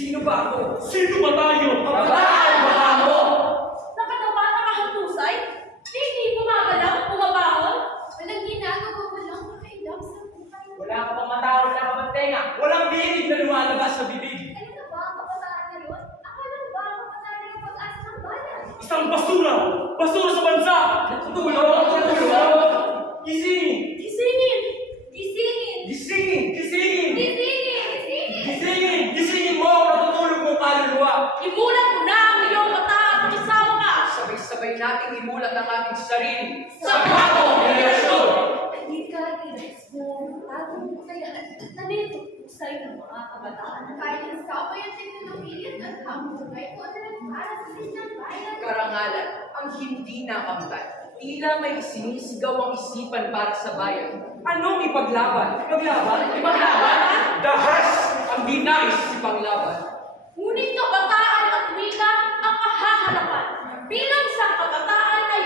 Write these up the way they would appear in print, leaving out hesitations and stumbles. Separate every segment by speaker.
Speaker 1: Sino ba ako?
Speaker 2: Sino ba tayo?
Speaker 1: Kabataan ba ako?
Speaker 3: Nakataba, nakahantusay? Hindi gumagalaw, bumabangon?
Speaker 4: Walang ginagawa, walang pakialam sa buhay.
Speaker 1: Wala ka pang mata, wala ka pang tenga. Walang bilig na lumalabas sa bibig.
Speaker 4: Ano na ba ang kabataan ngayon? Akala mo ba ang kabataan ay ang pag-asa ng bayan?
Speaker 2: Isang basura! Basura sa bansa!
Speaker 1: Natutulog! Gisingin!
Speaker 3: Gisingin!
Speaker 4: Gisingin!
Speaker 1: Gisingin! Gisingin!
Speaker 4: Gisingin! Gisingin!
Speaker 1: Gisingin! Gisingin mo ang natutulog mong kaluluwa.
Speaker 3: Imulat mo na ang iyong mata at makisama ka!
Speaker 1: Sabay-sabay nating imulat ang ating sarili sa bagong henerasyon.
Speaker 4: Halika, i-rest mo. Tatong mo kaya
Speaker 3: Nandito sa'yo ng mga kabataan.
Speaker 4: kahit ang sabay at teknolohiya at hamugay ko na para sa sinyang bayan.
Speaker 1: Karangalan ang hindi nakambal. Tila may sinisigaw ang isipan para sa bayan. Anong ipaglaban? Ipaglaban? Ipaglaban? Dahas ang dinais ipaglaban.
Speaker 3: Ngunit kabataan at wika ang kahahanapan. Bilang sa kabataan ay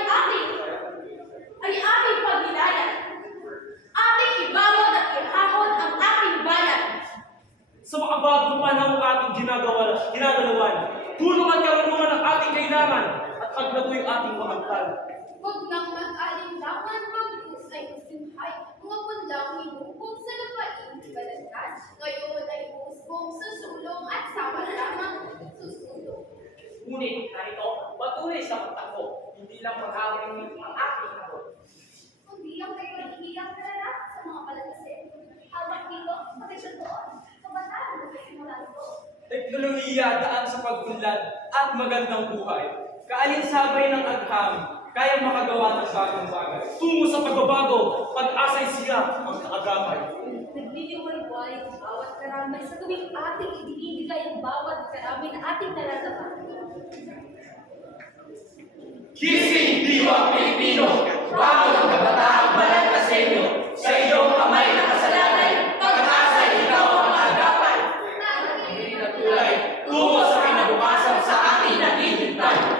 Speaker 3: ating pagnilayan. Ating ibawad at ihahon ang ating bayan.
Speaker 2: Sa makabagong panahon ating ginagalawan, tulong at karunungan ang ating kailangan at paglagoy ating maagpal.
Speaker 4: Huwag nang mag-alinlangan, mag-usay usimhay, mga punlang hinubog sa lupain, balagtas. Ngayon ay usbong, susulong at sama-lamang susulong.
Speaker 1: Ngunit narito, patuloy sa pagtakbo, hindi lang pag-awin ang ating habot.
Speaker 4: Kundi ang kayo nahihiyak na lahat sa mga palalasin. Habang dito, proteksyon doon, kabataan na kasimula ito.
Speaker 1: Teknolohiya daan sa pagpunlad at magandang buhay. Kaalinsabay ng agham, kayang makagawa ng bagong bagay.
Speaker 2: Tungo sa pagbabago, pag-asay siya ang kaagamay.
Speaker 3: Nagliliwalwal ang bawat karamay sa tuwing ating ibinibigay ang bawat karamay na ating nalalaman.
Speaker 1: Gising, Diwa Pilipino! Bagong kabataang balantasenyo! Sa iyong kamay na kasalanay, pag-asa'y ikaw ang agapan! Hindi na tulay, tungo sa kinabukasan sa ating naghihintay.